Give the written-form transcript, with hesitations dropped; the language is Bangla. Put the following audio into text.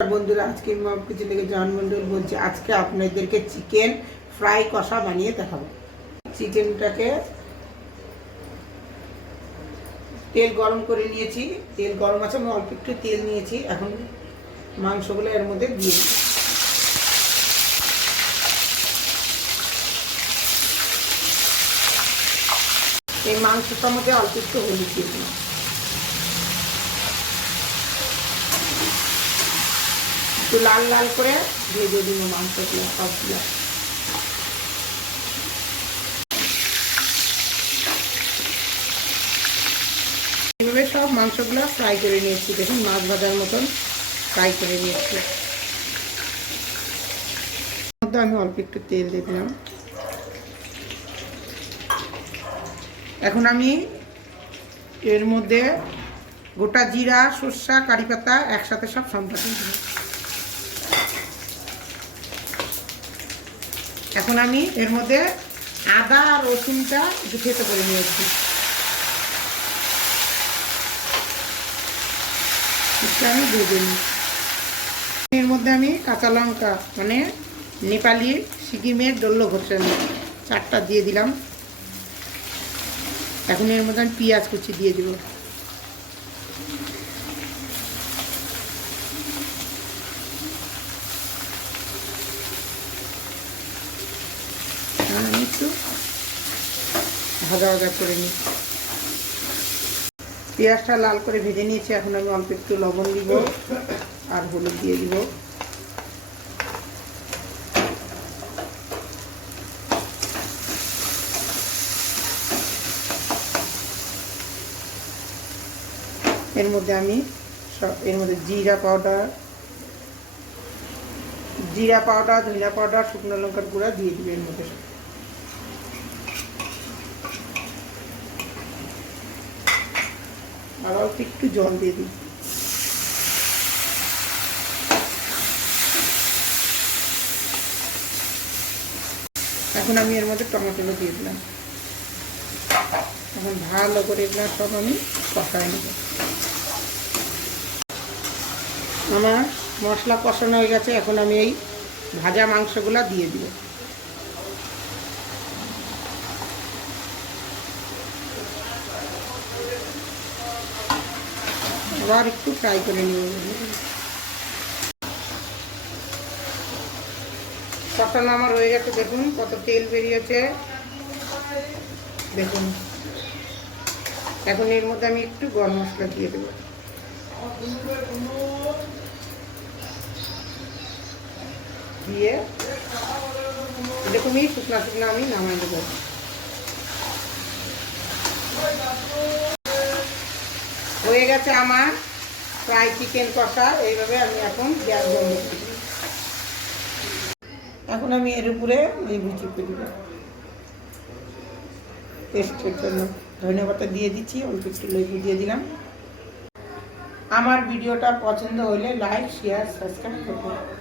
বন্ধুরা, আজকে মম কিচেন থেকে জন মন্ডল বলছি। আজকে আপনাদেরকে চিকেন ফ্রাই কষা বানিয়ে দেখাবো। চিকেনটাকে তেল গরম করে নিয়েছি, তেল গরম আছে, আমি অল্প একটু তেল নিয়েছি। এখন মাংসগুলো এর মধ্যে দিয়ে দিই। এই মাংসটার মধ্যে অল্প একটু হলুদ দিয়ে দিলাম। একটু লাল লাল করে ভেজে দিব মাংসগুলো সবগুলো। এইভাবে সব মাংসগুলো ফ্রাই করে নিয়েছি। দেখুন, মাছ ভাজার মতন ফ্রাই করে নিয়েছি। মধ্যে আমি অল্প একটু তেল দিয়ে দিলাম। এখন আমি এর মধ্যে গোটা জিরা, সর্ষা, কারি পাতা একসাথে সব সম্পাদন দিলাম। এখন আমি এর মধ্যে আদা আর রসুনটা একটু থেতো করে নিয়েছি। আমি ভেজে নিই। এর মধ্যে আমি কাঁচা লঙ্কা মানে নেপালি সিকিমের দল্য ঘষেন 4টা দিয়ে দিলাম। এখন এর মধ্যে আমি পেঁয়াজ কুচি দিয়ে দিব। আমি একটু ভাজা ভাজা করে নিই। পেঁয়াজটা লাল করে ভেজে নিয়েছি। এখন আমি অল্প একটু লবণ দিব আর হলুদ দিয়ে দিব। এর মধ্যে আমি এর মধ্যে জিরা পাউডার, ধনিয়া পাউডার, শুকনো লঙ্কার গুঁড়া দিয়ে দিব এর মধ্যে। আর অল্প একটু জল দিয়ে দিই। এখন আমি এর মধ্যে টমেটো দিয়ে দিলাম। এখন ভালো করে এগুলো সব আমি কষায় নেব। আমার মশলা কষানো হয়ে গেছে। এখন আমি এই ভাজা মাংসগুলো দিয়ে দিব। আবার একটু ফ্রাই করে নিব। কষানো আমার হয়ে গেছে। দেখুন কত তেল বেরিয়েছে, দেখুন। এখন এর মধ্যে আমি একটু গরম মশলা দিয়ে দেবো। দিয়ে দেখুন এই শুকনা শুকনা আমি নামাই দেবো। হয়ে গেছে আমার ফ্রাই চিকেন কষা। এইভাবে আমি এখন গ্যাস বন্ধ করি। এখন আমি এর উপরে লেবু চিপে দেবো টেস্টের জন্য। ধন্যবাদ দিয়ে দিচ্ছি, অল্প একটু লেবু দিয়ে দিলাম। আমার ভিডিওটা পছন্দ হলে লাইক, শেয়ার, সাবস্ক্রাইব করবেন।